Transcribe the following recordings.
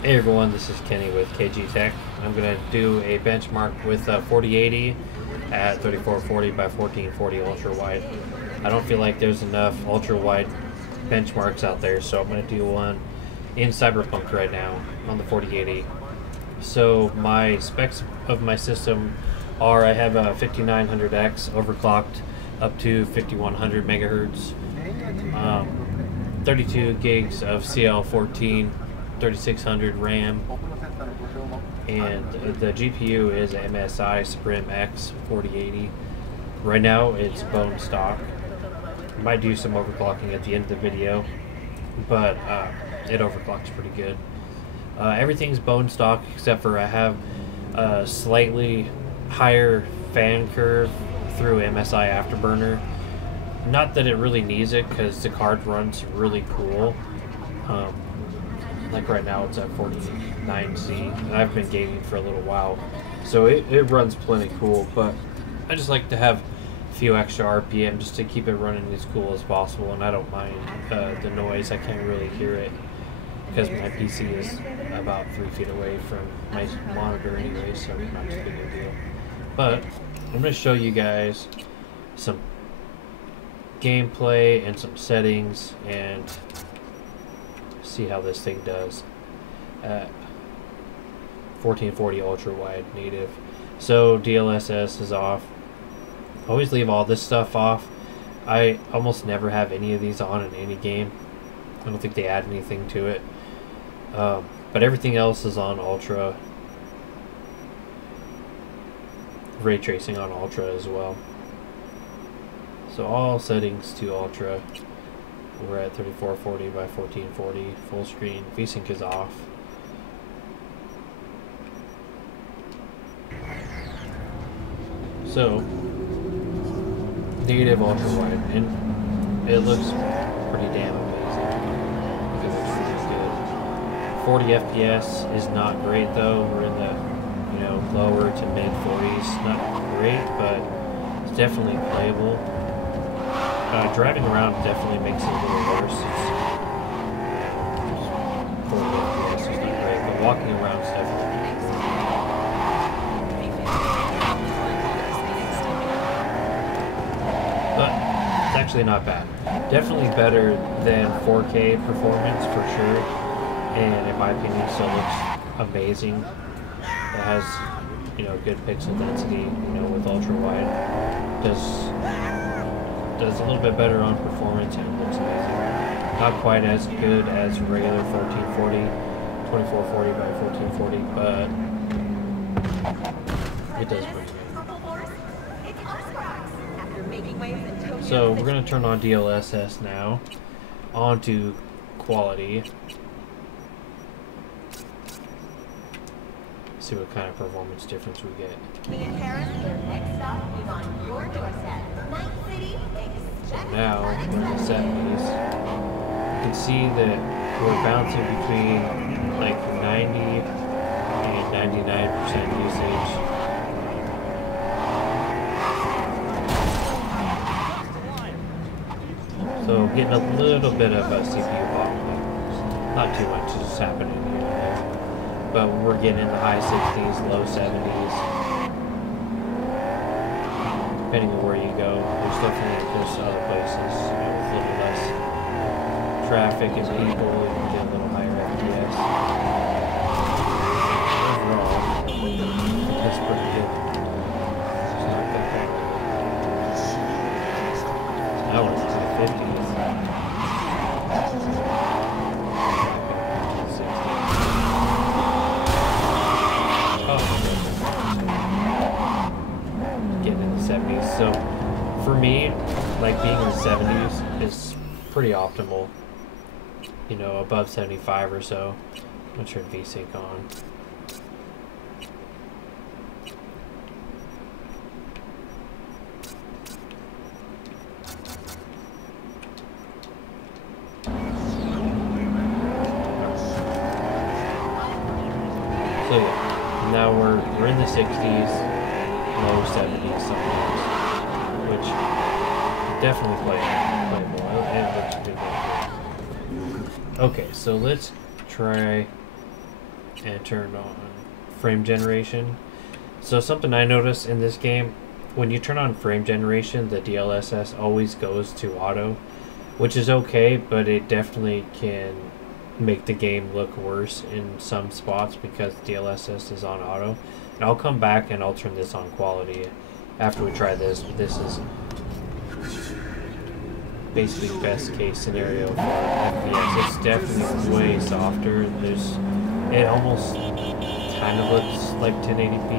Hey everyone, this is Kenny with KG Tech. I'm going to do a benchmark with 4080 at 3440 by 1440 ultra wide. I don't feel like there's enough ultra wide benchmarks out there, so I'm going to do one in Cyberpunk right now on the 4080. So my specs of my system are I have a 5900X overclocked up to 5100 megahertz, 32 gigs of CL14, 3600 RAM, and the GPU is a MSI Suprim X 4080. Right now it's bone stock. Might do some overclocking at the end of the video, but it overclocks pretty good. Everything's bone stock except for I have a slightly higher fan curve through MSI Afterburner. Not that it really needs it because the card runs really cool. Like right now it's at 49C, and I've been gaming for a little while, so it runs plenty cool, but I just like to have a few extra RPM just to keep it running as cool as possible, and I don't mind the noise. I can't really hear it because my PC is about 3 feet away from my monitor anyway, so not too big a deal. But I'm going to show you guys some gameplay and some settings and see how this thing does at 1440 ultra wide native. So DLSS is off. Always leave all this stuff off. I almost never have any of these on in any game. I don't think they add anything to it, but everything else is on ultra. Ray tracing on ultra as well. So all settings to ultra. We're at 3440 by 1440 full screen. VSync is off. So native ultra wide, and it looks pretty damn amazing. It looks really good. 40 FPS is not great though. We're in the lower to mid 40s. Not great, but it's definitely playable. Driving around definitely makes it a little worse. It's 40 FPS is not great, but walking around is definitely but it's actually not bad. Definitely better than 4K performance for sure, and in my opinion still looks amazing. It has good pixel density, with ultra wide. Does a little bit better on performance, and it looks amazing. Not quite as good as regular 1440, 2440 by 1440, but it does pretty good. So we're going to turn on DLSS now, onto quality. See what kind of performance difference we get. So now we're in the 70s. You can see that we're bouncing between like 90 and 99% usage. So getting a little bit of a CPU bottleneck. Not too much is happening here and there. But we're getting in the high 60s, low 70s. Depending on where you go, there's other places, with a little less traffic and people, you can get a little higher FPS. Overall, that's pretty good. It's not that bad. Now we're into the 50s. Getting in the 70s. So for me, like being in the 70s is pretty optimal. Above 75 or so. I'm going to turn VSync on. So yeah, now we're in the 60s, low 70s sometimes, which definitely playable. It looks good. Okay, so let's try and turn on frame generation. So something I noticed in this game, when you turn on frame generation, the DLSS always goes to auto, which is okay, but it definitely can make the game look worse in some spots because DLSS is on auto. And I'll come back and I'll turn this on quality after we try this, but this is basically best case scenario for FPS. It's definitely way softer. It almost kind of looks like 1080p.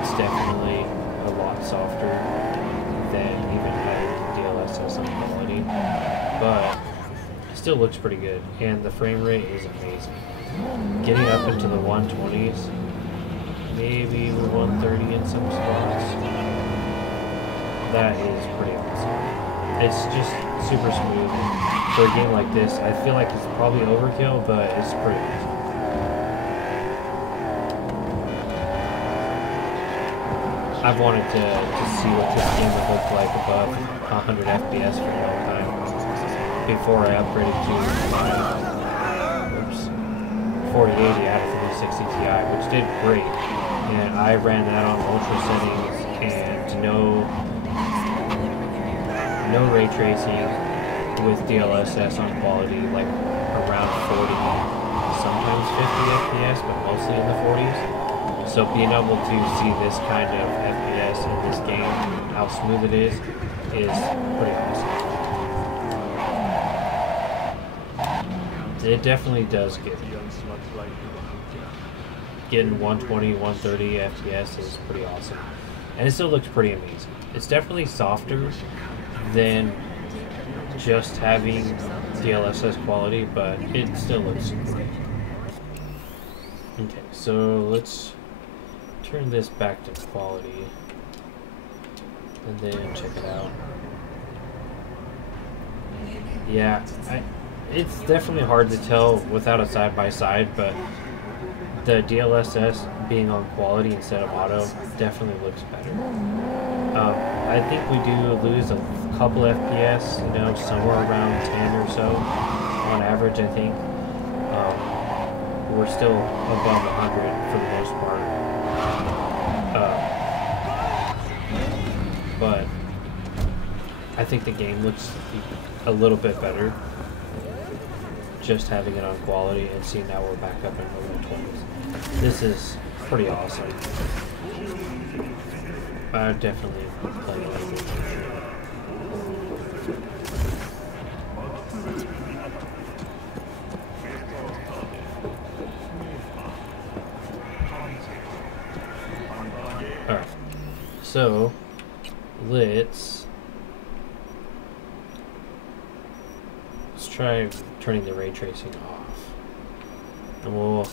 It's definitely a lot softer than even having DLSS on quality, but it still looks pretty good, and the frame rate is amazing. Getting up into the 120s, maybe 130 in some spots, that is pretty awesome. It's just super smooth. For a game like this, I feel like it's probably overkill, but it's pretty awesome. I've wanted to see what this game would look like above 100 FPS for a long time before I upgraded to my 4080 out of 360 Ti, which did great. And I ran that on ultra settings and no ray tracing with DLSS on quality, like around 40, sometimes 50 FPS, but mostly in the 40s. So being able to see this kind of FPS in this game, how smooth it is pretty awesome. It definitely does get getting 120, 130 FPS is pretty awesome. And it still looks pretty amazing. It's definitely softer than just having DLSS quality, but it still looks great. Okay, so let's turn this back to quality and then check it out. Yeah, it's definitely hard to tell without a side-by-side, but the DLSS being on quality instead of auto definitely looks better. I think we do lose a couple FPS, you know, somewhere around 10 or so on average, I think. We're still above 100 for the most part. But I think the game looks a little bit better just having it on quality, and seeing now we're back up in the low 20s. This is pretty awesome. I would definitely play it. Alright, so let's try turning the ray tracing off, and we'll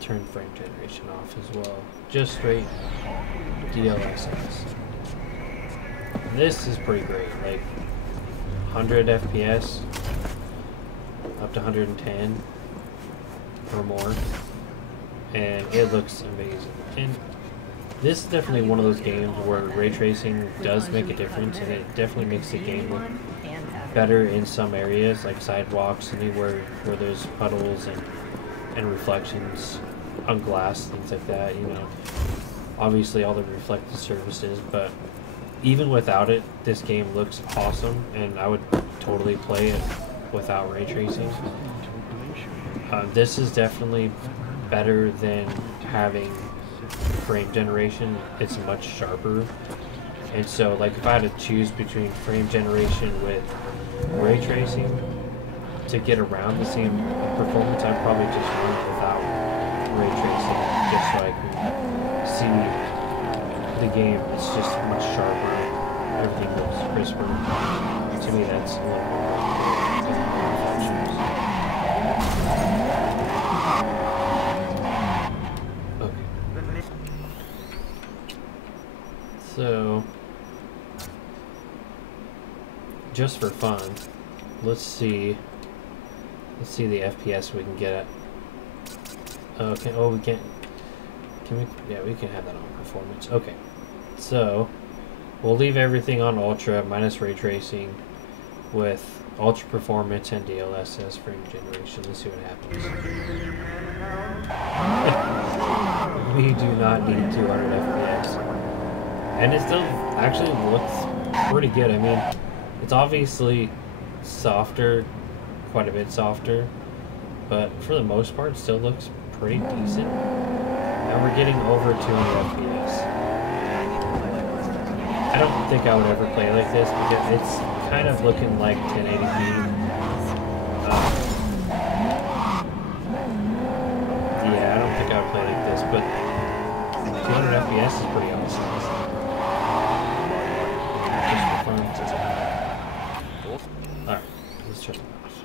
turn frame generation off as well. Just straight DLSS. This is pretty great, like 100 FPS up to 110 or more, and it looks amazing. And this is definitely one of those games where ray tracing does make a difference, and it definitely makes the game look better in some areas, like sidewalks, anywhere where there's puddles and reflections on glass, things like that, you know. Obviously all the reflective surfaces, but even without it, this game looks awesome, and I would totally play it without ray tracing. This is definitely better than having frame generation. It's much sharper, and so like if I had to choose between frame generation with ray tracing to get around the same performance, I'd probably just run without ray tracing, just so I can see the game. It's just much sharper, everything looks crisper. To me, that's a little more okay. So just for fun, let's see the FPS we can get at. Okay, oh, we can't. Can we? Yeah, we can have that on performance. Okay, so we'll leave everything on ultra minus ray tracing, with ultra performance and DLSS frame generation. Let's see what happens. We do not need 200 FPS. And it still actually looks pretty good. I mean, it's obviously softer, quite a bit softer, but for the most part, it still looks pretty decent. And we're getting over 200 FPS. I don't think I would ever play like this because it's kind of looking like 1080p. Yeah, I don't think I would play like this, but 200 FPS is pretty awesome. Just for fun. Alright, let's turn it off.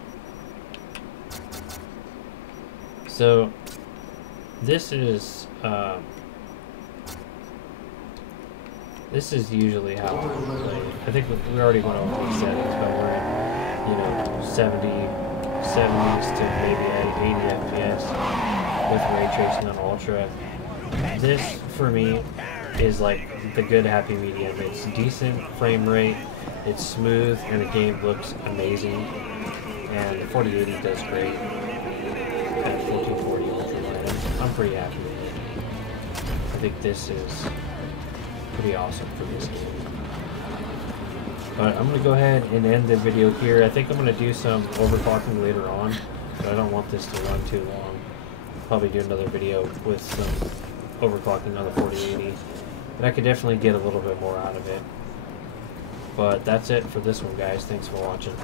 So, this is usually how I play. I think we already went over these settings, but we're in, you know, 70s to maybe 80 FPS with ray tracing on ultra. This, for me, is like the good happy medium. It's decent frame rate, it's smooth, and the game looks amazing. And the 4080 does great. At 1440 ultra, I'm pretty happy with it. I think this is pretty awesome for this game. But I'm going to go ahead and end the video here. I think I'm going to do some overclocking later on, but I don't want this to run too long. Probably do another video with some overclocking on the 4080. But I could definitely get a little bit more out of it. But that's it for this one, guys. Thanks for watching.